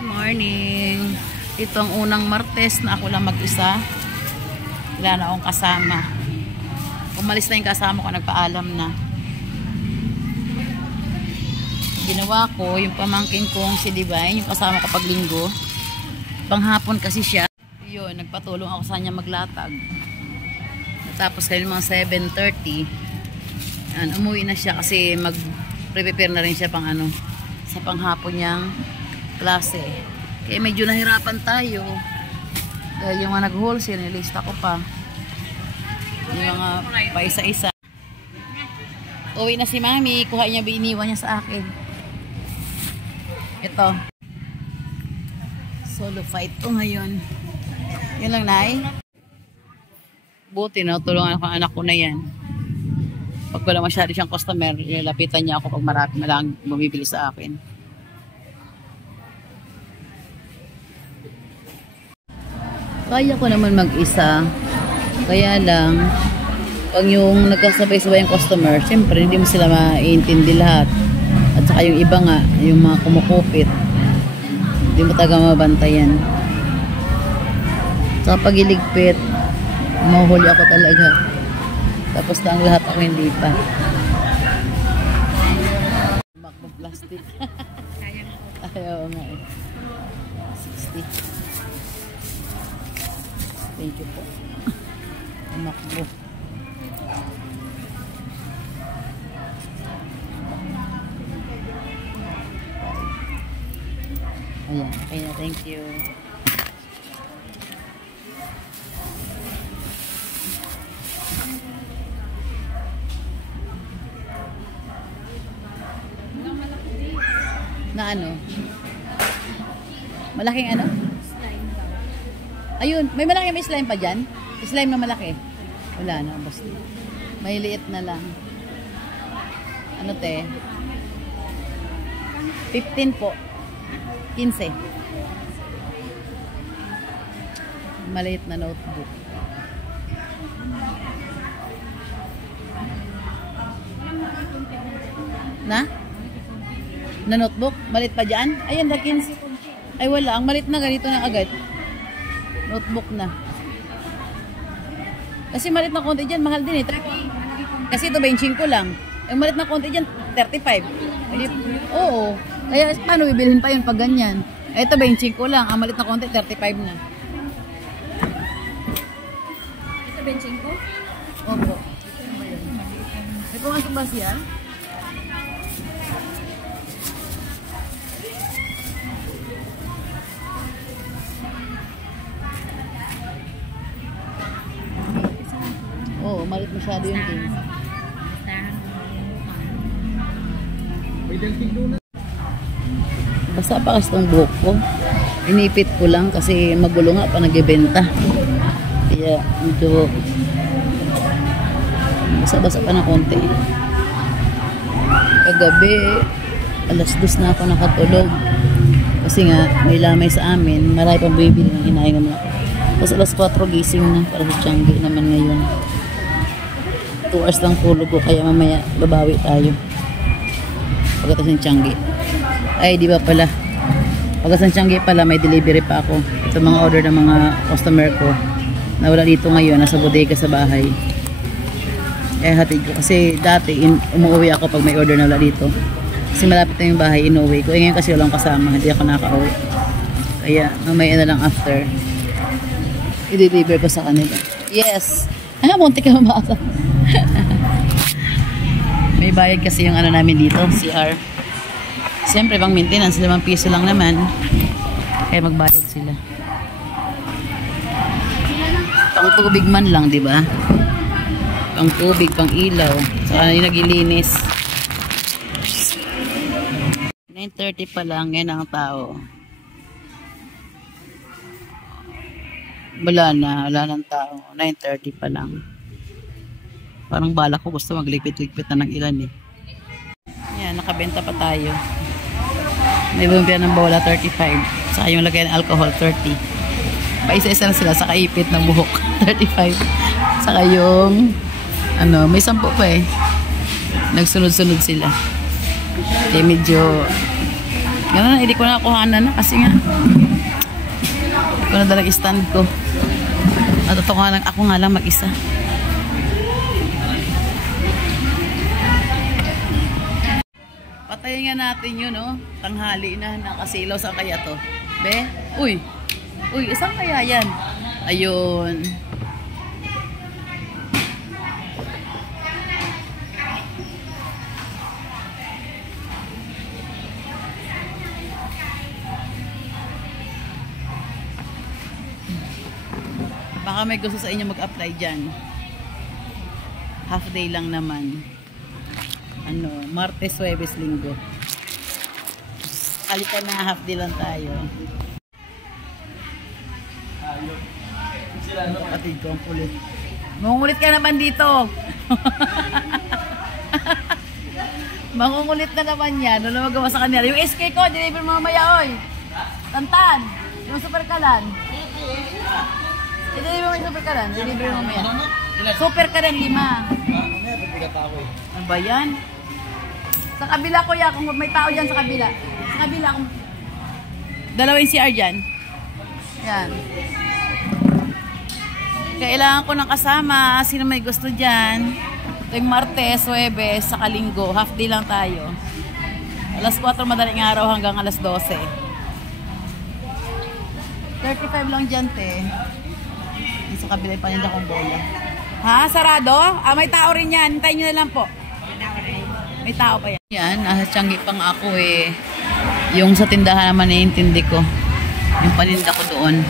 Good morning. Ito ang unang Martes na ako lang mag-isa. Wala na akong kasama. Umalis na yung kasama ko, nagpaalam na. Ginawa ko, yung pamangkin kong si Divine, yung kasama ko pag linggo. Panghapon kasi siya. Yun, nagpatulong ako sa kanya maglatag. Tapos kayo mga 7:30. Umuwi na siya kasi mag-prepare na rin siya pang sa panghapon niyang klase. Kaya medyo nahirapan tayo. Dahil yung mga nag-wholesale, nilista ko pa. Yung mga pa isa-isa. Uwi na si Mami. Kuha niya, iniwan niya sa akin. Ito. Solo fight ko ngayon. Yun lang, Nay. Buti na, tulungan ako ang anak ko na yan. Pag wala masyado siyang customer, lapitan niya ako pag marami na lang bumibili sa akin. Kaya ko naman mag-isa. Kaya lang, pag yung nagkasabay-sabay yung customer, siyempre hindi mo sila maiintindi lahat. At saka yung iba nga, yung mga kumukupit, hindi mo taga mabantayan. Saka pag iligpit, mahuhuli ako talaga. Tapos na ang lahat ako hindi pa. Makbong plastic. Ayaw nga eh. 60. Thank you po. Makbo. Ayan. Okay na. Thank you. Na ano? Malaking ano? Ayun, may malaki, may slime pa dyan? Slime na malaki. Wala na, basta. May liit na lang. Ano te? 15 po. 15. Maliit na notebook. Na? Na notebook? Maliit pa dyan? Ayun, the 15. Ay wala, ang maliit na ganito na agad. Notebook na. Kasi malit na konti dyan, mahal din eh. Kasi ito 25 lang. Yung malit na konti dyan, 35. Oo. Kaya paano bibilhin pa yun pag ganyan? Ito 25 lang. Ang malit na konti, 35 na. Ito 25? Opo. May pumasok ba siya? Oo, malit masyado yung things. Basta pa kasi itong buhok ko. Inipit ko lang kasi magulo nga pa nagbebenta. Kaya medyo basa-basa pa na konti. Kagabi, alas 2 na ako nakatulog. Kasi nga, may lamay sa amin. Marami pang bibili ng hinahinga mo ako. Tapos alas 4 gising na para sa Tiangge naman ngayon. 2 hours lang tulog ko, kaya mamaya babawi tayo pagkatapos ng Tiangge. Ay di ba pala, pagkatapos ng Tiangge pala may delivery pa ako. Ito mga order ng mga customer ko na wala dito ngayon, nasa bodega sa bahay. Hatid ko kasi dati umuwi ako pag may order na wala dito kasi malapit na yung bahay, inuwi ko. Ngayon kasi walang kasama, hindi ako nakaka-uwi, kaya mamaya na lang after i-deliver ko sa kanila. Yes, munti ka mabasa. May bayad kasi yung namin dito, CR. Siyempre bang maintenance, 5 piso lang naman. Kaya magbayad sila. Pang tubig man lang, di ba? Pang tubig, pang ilaw. Saka yung naglilinis. 9:30 pa lang, yan ang tao. Wala ng tao. 9:30 pa lang. Parang bala ko gusto magligpit-ligpit na ng ilan eh. Yan, nakabenta pa tayo. May bumibili ng bola 35. Saka yung lagay ng alcohol 30. Paisa-isa na sila, saka ipit ng buhok 35. Saka yung may 10 pa eh. Nagsunod-sunod sila. Kaya medyo Ganun na, hindi ko na kuhanan na kasi nga. Hindi ko na dalag stand ko. Natutuwa lang, ako nga lang mag-isa. Patayin nga natin yun, oh. Tanghali na, nakasilaw. Saan kaya to? Be? Uy! Uy, isang kaya yan? Ayun. Baka may gusto sa inyo mag-apply dyan. Half day lang naman. Ano, Martes, Huwebes, Linggo. Kalita na, half day lang tayo. Kapatid ko, ang kulit. Mangungulit ka naman dito. Mangungulit na naman yan. Ano magawa sa kanila? Yung SK ko, deliver mo mamaya, oy. Tantan. Yung super kalan. I-deliver mo yung super kalan. Deliver mo mamaya. Super kalan, 5. Ano ba yan? Sa kabila, kuya, kung may tao dyan sa kabila. Sa kabila, kung... Dalawa yung CR dyan. Yan. Kailangan ko ng kasama. Sino may gusto dyan? Ito yung Martes, Huwebes, saka Linggo. Half day lang tayo. Alas 4 madaling araw hanggang alas 12. 35 lang dyan, te. Sa kabila yung paninda kong bola. Ha? Sarado? Ah, may tao rin yan. Hintayin nyo na lang po. May tao pa yan. Yan, nasa Tiangge pang ako eh. Yung sa tindahan naman naiintindi ko. Yung paninda ko doon.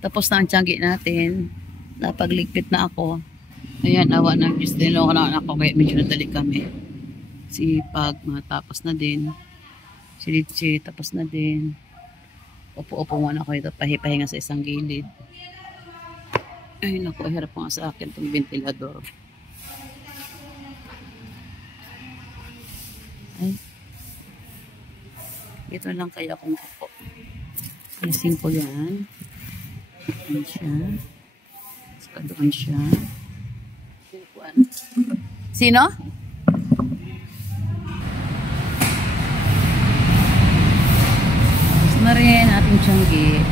Tapos na ang Tiangge natin. Napagligpit na ako. Ayan, awa ng Diyos. Diniloko na anak ko kaya medyo nadali kami. Si Pag, tapos na din. Si Litchi, tapos na din. Upo-upo muna ako dito. Pahipahinga sa isang gilid. Ay, naku, hirap nga sa akin itong ventilador. Ay. Ito lang kaya akong upo. Alisin ko yan. Doon siya. Saka doon siya. Sino? Tapos na rin ating Tiangge.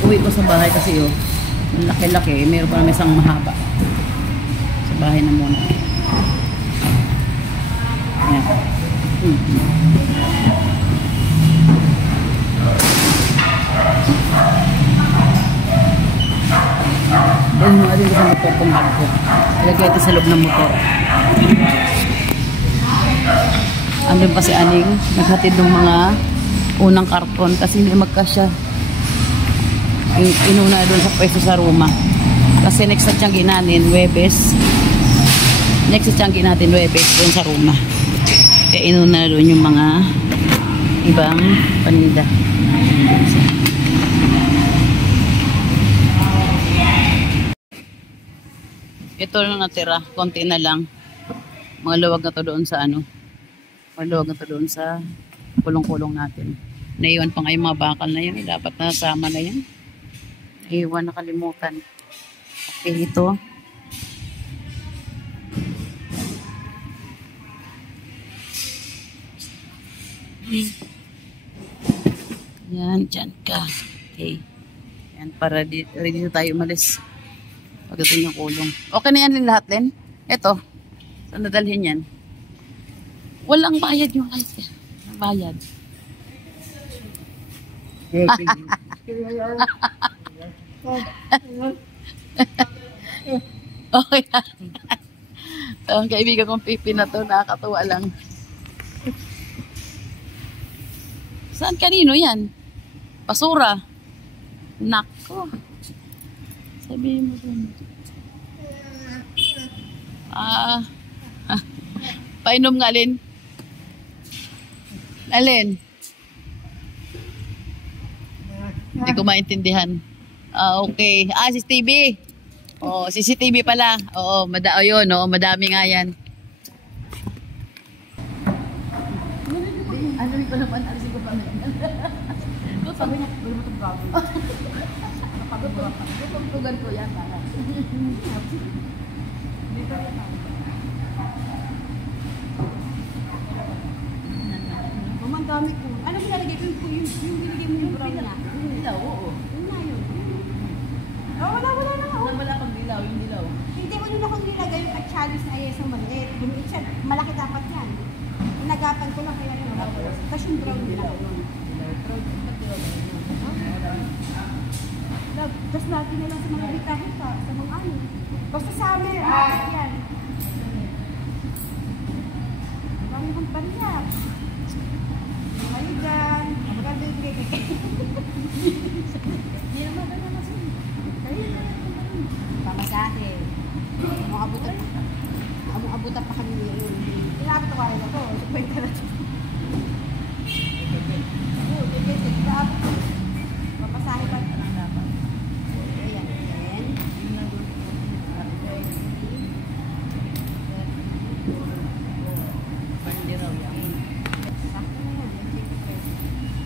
Uwi ko sa bahay kasi ang laki-laki, meron pa naman isang mahaba. Sa bahay na muna. Ayan. Dahil mo rin sa motor kong bago. Ilagay ito sa loob ng motor. Andun pa si Aning, naghatid ng mga unang karton kasi hindi magkasya. Inuna doon sa pwesto sa Roma. Kasi next sa Tiangge natin, Huwebes. Next sa Tiangge natin, Huwebes, doon sa Roma. Kaya inuna doon yung mga ibang paninda. Ito lang natira, konti na lang. Mga luwag na to doon sa ano. Mga luwag na to doon sa kulong-kulong natin. Naiwan pa nga yung mga bakal na yun. Dapat nasama na yan. Iwan, nakalimutan. Okay, ito. Yan, dyan ka. Okay. Yan, para ready na tayo umalis. Pagdating yung kulong. Okay na yan din lahat din. Ito. Saan nadalhin yan? Walang bayad yung light. Walang bayad. Okay. Ang kaibigan kong Pipi na to, nakakatuwa lang. Saan kanino yan? Basura. Nako. Sabihin mo dun. Painom nga, Alin. Alin. Hindi ko maintindihan. Ah, okay. Ah, CCTV. Oo, CCTV pala. Oo, yun, oo, madami nga yan. Ano rin ko naman, alisin ko pa naman. Sabi niya, gawin mo itong bago. Tutugtugan ko yan, para. Dito rin ako. Ang dami ko. Ano pinalagay ko? Yung binigay mo yung brown na? Yung dilaw, oo. Yun na yun. Oh, wala na. Wala pang dilaw, yung dilaw. Hindi ko nila kung nilagay yung atchalis na yeso maliit. Lumiit siya. Malaki dapat yan. Nagapan ko lang kaya yun. Tapos yung brown nila. Tapos natin na lang sa mga bitahin pa. Sa mga ano. Basta sa amin. Yan. Marami kong pariyak. Ngayon dyan. Maganda yung bigay. Hindi naman ba naman sa'yo? Kaya na naman. Pamasahe. Abutan pa kami ngayon. Inabot ko kayo ako. Supply ka na siya. Oo, bigay. Pamasahe pa rin ang dapat. Ayan.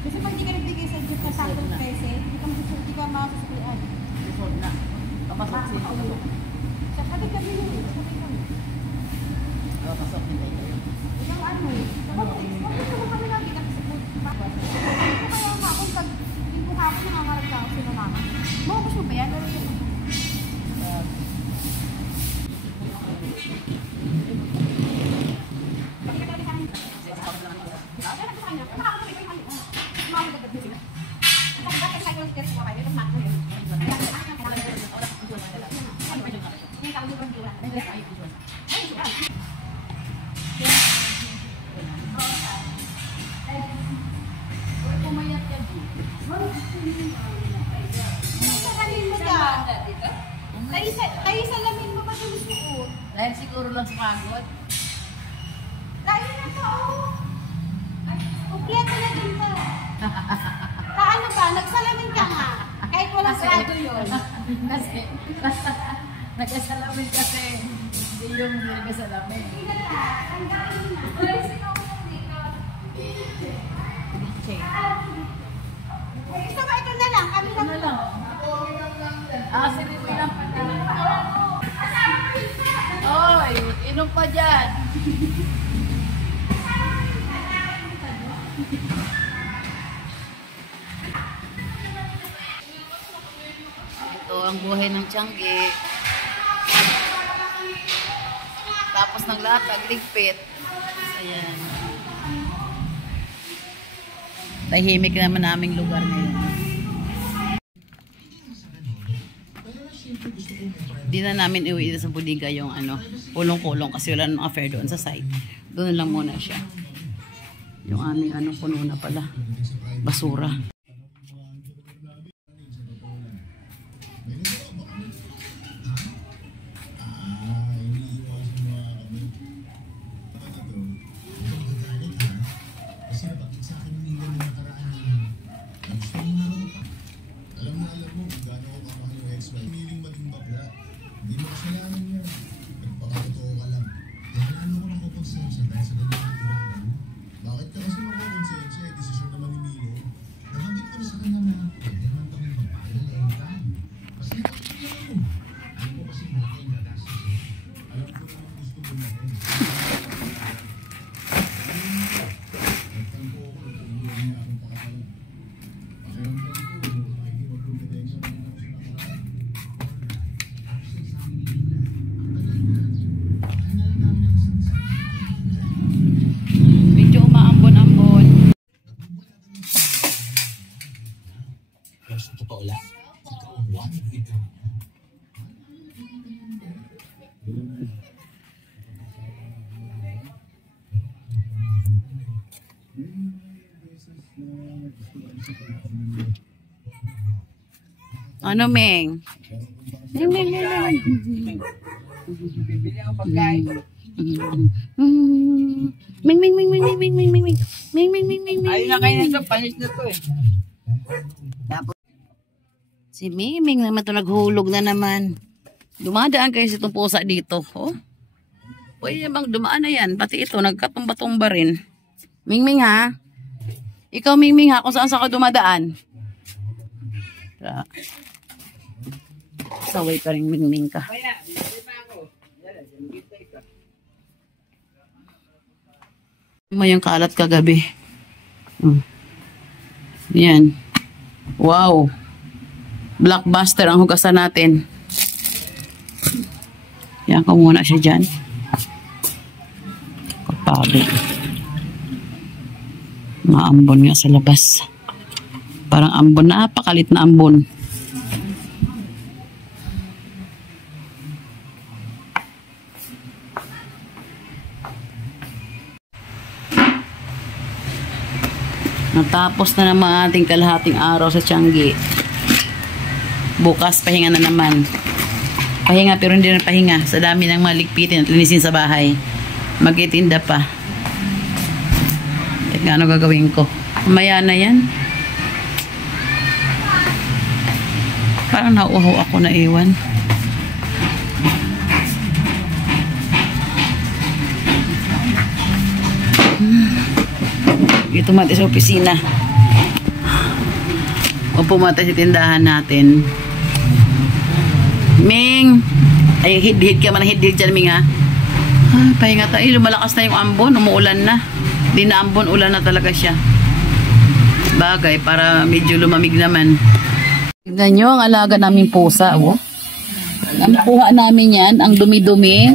Kasi pag hindi ka nagbigay sa jeep na saktong pese, hindi ka makasusulian. Default na. Kapasok sila. Sabi kami yun. Kapasok nila yun. Yung ano, bakit naman kami lagi nakasipot? Kaya nga, kung pag yung bukas nangangarap ka ako sila mama. Mabos mo ba yan? Pero yun. Tayo salamin mo ba ito gusto? Dahil siguro lang sa pagod. Tayo na to. Kompleto na din to. Paano ba? Nagsalamin ka nga. Kahit walang grado yun. Kasi, nagkasalamin kasi. Hindi yung nagkasalamin. Hindi na lahat. Ang gawin na. Wala sino ko dito. Gusto ba ito na lang? Kami Ano lang? Ah, sige mo lang. Oy, inom pa dyan. Ito ang buhay ng Tiangge. Tapos ng latag, ligpit. Ayan. Tahimik naman naming lugar ngayon. Di na namin iuwi sa budiga yung ano, kulong-kulong kasi wala nang affair doon sa site. Doon lang muna siya. Yung aming ano, puno na pala. Basura. Hindi mo kasalanan yan. Nagpakatotoo ka lang. Kaya ano ko nakukonsensya dahil sa ganyan ang ginagawa mo? Bakit ka kasi makukonsensya? Desisyon naman ni Milo. Nabanggit ko na sa kanya na pwede naman kami magpahal anytime. Kasi nakakaya mo. Alam ko kasi malaki yung gagastos eh. Alam ko naman gusto mo na rin. Nagtampo ako, nagtulungan niya akong pakatalan. Pakiramdam ko, hindi magkumpetensya pa rin ako sa nakaraan. Medyo umaambon-ambon. Pero sa totoo lang, ikaw ang one with her. Ano, Meng? Meng, Meng, Meng, Meng. Bibili ang pagkain. Meng, Meng, Meng, Meng, Meng, Meng, Meng, Meng, Meng, Meng, Meng, Meng, Meng, Meng. Ayun na kayo na ito, panis na ito eh. Tapos, Si Miming naman ito naghulog na naman. Dumadaan kayo sa itong pusa dito. Oh. Pwede bang dumaan na yan? Pati ito, nagkatumba-tumba rin. Mingming ha? Ikaw Mingming ha? Kung saan ka dumadaan? Saway ka rin Mingming ka. Mo yung kalat kagabi. Yan. Wow. Blockbuster ang hugasan natin. Yan ko muna siya dyan. Kapagod. Maambon nga sa labas. Parang ambon. Napakalit na ambon. Natapos na naman ating kalahating araw sa Tiangge. Bukas pahinga na naman. Pahinga pero hindi na pahinga. Sa dami ng maligpitin at linisin sa bahay. Magtitinda pa. Teka, ano gagawin ko? Mamaya na yan. Parang nauuhaw ako na iwan. Ito mati sa opisina. O pumatay sa tindahan natin. Ming! Ay, hid-hid ka man. Hid-hid dyan, Ming, ha? Ah, pahinga tayo. Lumalakas na yung ambon. Umuulan na. Di na ambon, ulan na talaga siya. Bagay, para medyo lumamig naman. Tignan nyo ang alaga naming pusa, oh. Ang nakuha namin yan, ang dumi-dumi.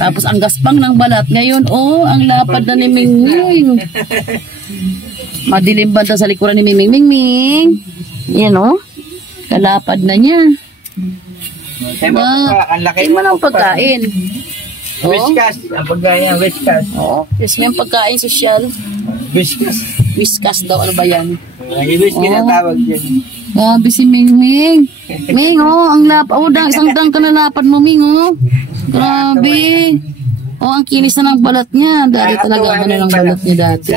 Tapos ang gaspang ng balat. Ngayon, oh, ang lapad na ni Mingming. Madilim banda sa likuran ni Mingming. Mingming! Yan, oh. Kalapad na niya. Ang laki mo ng pagkain. Whiskas. Ang pagkain, whiskas. Oo. Yes, may pagkain sosyal. Whiskas. Whiskas daw. Ano ba yan? Whiskas na tawag dyan. Grabe si Mingming. Ming, oh, ang lapad. Oh, isang dang ka na lapad mo, Ming, oh. Grabe. Oh, ang kinis na ng balat niya. Dati talaga ang ng balat niya dati.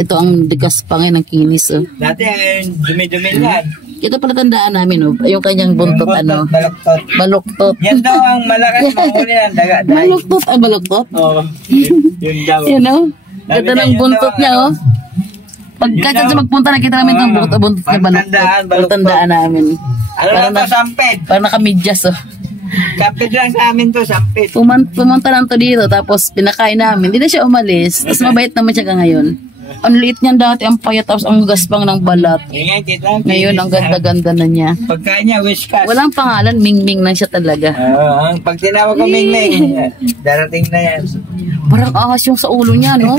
Ito ang digas pa ngayon, ang kinis, oh. Dati, dumi-dumi yan. Ito pala tandaan namin, oh. Yung kanyang buntot, ano. Baluktot. Baluktot. Yan daw ang malakas mahuli ng daga. Baluktot. Ah, baluktot? Oo. Yun daw. Yan, oh. Ito ng buntot niya, oh. Pagka sa magpunta, nakita namin itong buntot niya, baluktot. Tandaan namin. Ano lang to, sampid. Parang nakamidyas, oh. Sampid lang sa amin to, sampid. Pumunta lang to dito, tapos pinakain namin. Hindi na siya umalis. Tapos mabait naman siya ka ngayon. Ang liit niyan dati, ang payat, tapos ang gaspang ng balat. Ngayon, ang ganda-ganda na niya. Pagkain niya, whiskas. Walang pangalan, Mingming lang siya talaga. Pag tinawag ko Mingming, darating na yan. Parang ahas yung sa ulo niya, no?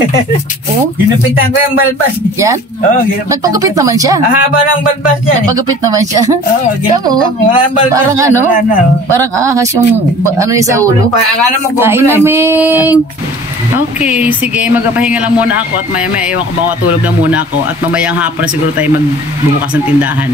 Oh. Ginupitan ko yung balbas. Yan? Oo, ginupitan. Nagpagupit naman siya. Haba ng balbas yan. Nagpagupit naman siya. Oo, ginupitan ko. Walang balbas. Parang ano? Parang ahas yung ano yung sa ulo. Akala mo Kain na, Ming! Okay, sige, magpapahinga lang muna ako at maya-maya ewan ko ba matulog na muna ako at mamayang hapon na siguro tayo magbubukas ng tindahan.